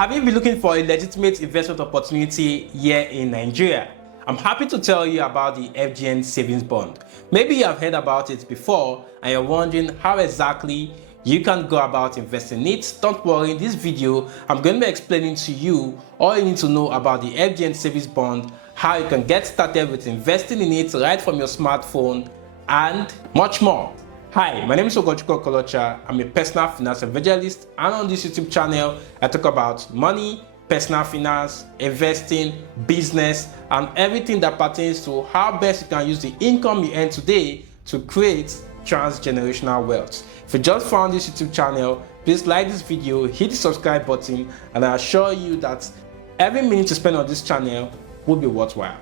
Have you been looking for a legitimate investment opportunity here in Nigeria? I'm happy to tell you about the FGN Savings Bond. Maybe you have heard about it before and you're wondering how exactly you can go about investing it. Don't worry, in this video, I'm going to be explaining to you all you need to know about the FGN Savings Bond, how you can get started with investing in it right from your smartphone, and much more. Hi, my name is Ogochukwu Okolocha. I'm a personal finance evangelist, and on this YouTube channel, I talk about money, personal finance, investing, business, and everything that pertains to how best you can use the income you earn today to create transgenerational wealth. If you just found this YouTube channel, please like this video, hit the subscribe button, and I assure you that every minute you spend on this channel will be worthwhile.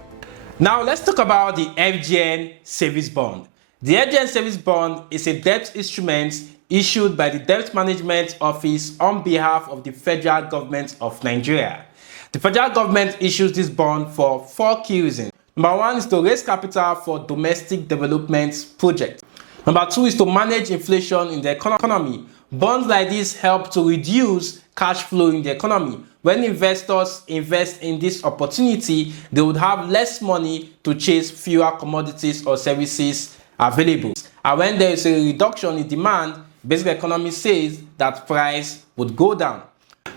Now, let's talk about the FGN Savings Bond. The FGN Savings Bond is a debt instrument issued by the Debt Management Office on behalf of the federal government of Nigeria. The federal government issues this bond for 4 key reasons. Number 1 is to raise capital for domestic development projects. Number 2 is to manage inflation in the economy. Bonds like this help to reduce cash flow in the economy. When investors invest in this opportunity, they would have less money to chase fewer commodities or services available. And when there is a reduction in demand, basic economy says that price would go down.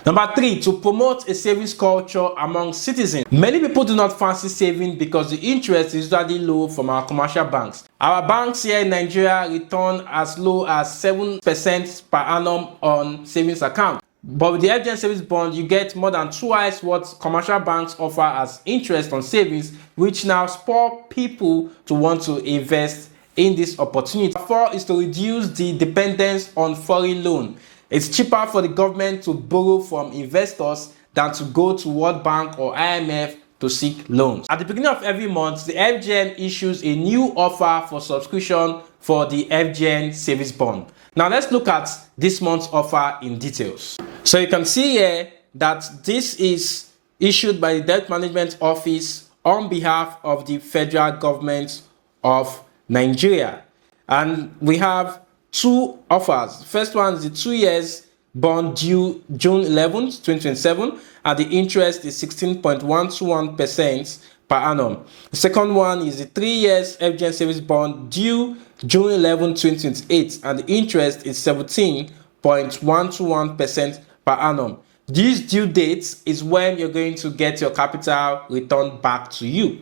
Number 3, to promote a savings culture among citizens. Many people do not fancy saving because the interest is usually low from our commercial banks. Our banks here in Nigeria return as low as 7% per annum on savings account. But with the FGN Savings Bond, you get more than twice what commercial banks offer as interest on savings, which now spur people to want to invest in this opportunity. 4 is to reduce the dependence on foreign loan. It's cheaper for the government to borrow from investors than to go to World Bank or IMF to seek loans. At the beginning of every month, the FGN issues a new offer for subscription for the FGN Savings Bond. Now let's look at this month's offer in details. So you can see here that this is issued by the Debt Management Office on behalf of the federal government of Nigeria, and we have 2 offers. The first one is the 2 years bond due June 11th, 2027, and the interest is 16.121% per annum. The second one is the 3 years FGN Savings Bond due June 11, 2028, and the interest is 17.121% per annum. These due dates is when you're going to get your capital returned back to you.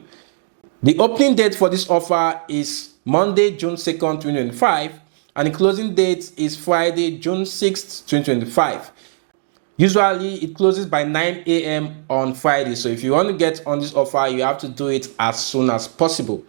The opening date for this offer is Monday, June 2nd, 2025, and the closing date is Friday, June 6th, 2025. Usually, it closes by 9 a.m. on Friday, so if you want to get on this offer, you have to do it as soon as possible.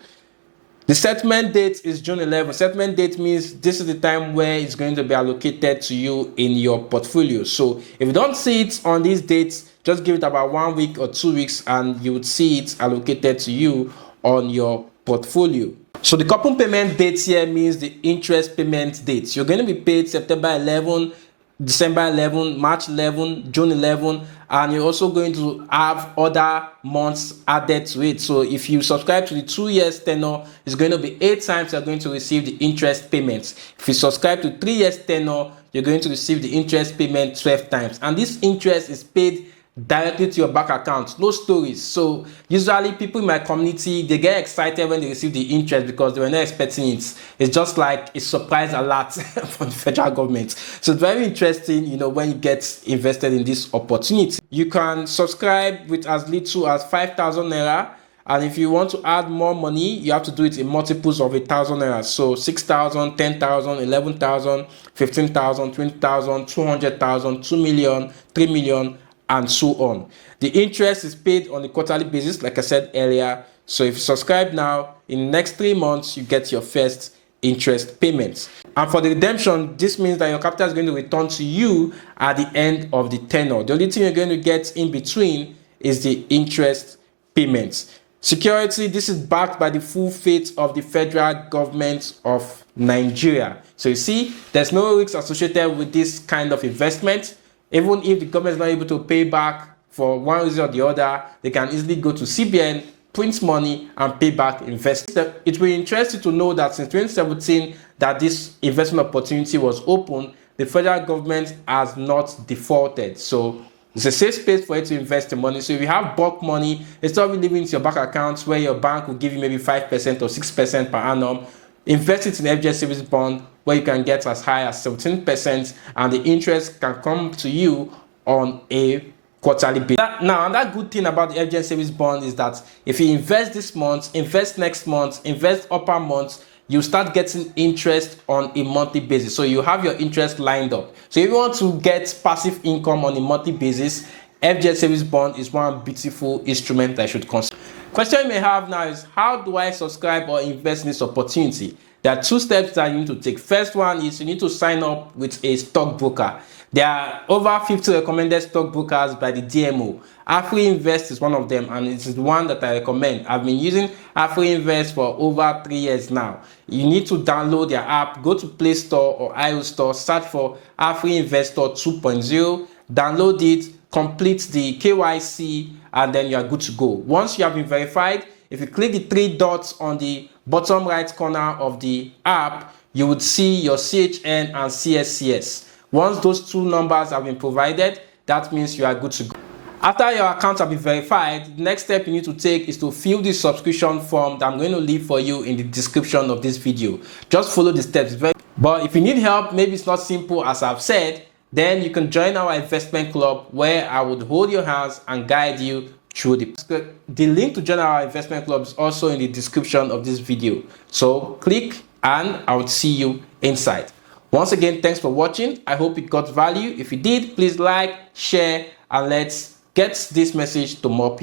The settlement date is June 11th. Settlement date means this is the time where it's going to be allocated to you in your portfolio. So if you don't see it on these dates, just give it about 1 week or 2 weeks and you would see it allocated to you on your portfolio. So the coupon payment dates here means the interest payment dates. You're going to be paid September 11, December 11, March 11, June 11, and you're also going to have other months added to it. So if you subscribe to the 2 years tenor, it's going to be 8 times you're going to receive the interest payments. If you subscribe to 3 years tenor, you're going to receive the interest payment 12 times. And this interest is paid directly to your bank account, no stories. So usually people in my community, they get excited when they receive the interest because they were not expecting it. It's just like a surprise alert from the federal government. So it's very interesting, when you get invested in this opportunity. You can subscribe with as little as 5,000 naira, and if you want to add more money, you have to do it in multiples of 1,000 naira. So 6,000, 10,000, 11,000, 15,000, 20,000, 200,000, 2 million, 3 million, and so on. The interest is paid on a quarterly basis, like I said earlier. So if you subscribe now, in the next 3 months, you get your first interest payments. And for the redemption, this means that your capital is going to return to you at the end of the tenure. The only thing you're going to get in between is the interest payments. Security, this is backed by the full faith of the federal government of Nigeria. So you see, there's no risk associated with this kind of investment. Even if the government is not able to pay back for one reason or the other, they can easily go to CBN, print money, and pay back investors. It will interest you to know that since 2017 that this investment opportunity was open, the federal government has not defaulted. So It's a safe space for you to invest your money. So if you have bulk money, instead of leaving it in your bank accounts where your bank will give you maybe 5% or 6% per annum, invest it in FGN Savings Bond where you can get as high as 17% and the interest can come to you on a quarterly basis. Now, another good thing about the FGN Savings Bond is that if you invest this month, invest next month, invest upper months, you start getting interest on a monthly basis. So you have your interest lined up. So if you want to get passive income on a monthly basis, FGN Savings Bond is one beautiful instrument that you should consider. Question you may have now is, how do I subscribe or invest in this opportunity? There are 2 steps that you need to take. First one is you need to sign up with a stockbroker. There are over 50 recommended stockbrokers by the DMO. AfriInvest is one of them, and it is the one that I recommend. I've been using AfriInvest for over 3 years now. You need to download their app, go to Play Store or iOS Store, search for AfriInvestor 2.0, download it, complete the KYC, and then you are good to go. Once you have been verified, if you click the 3 dots on the bottom right corner of the app, you would see your CHN and CSCS. Once those 2 numbers have been provided, that means you are good to go. After your account has been verified, the next step you need to take is to fill the subscription form that I'm going to leave for you in the description of this video. Just follow the steps. But if you need help, maybe it's not simple as I've said, then you can join our investment club where I would hold your hands and guide you through the link to join our investment club is also in the description of this video. So click and I will see you inside. Once again, thanks for watching. I hope it got value. If you did, please like, share, and let's get this message to more people.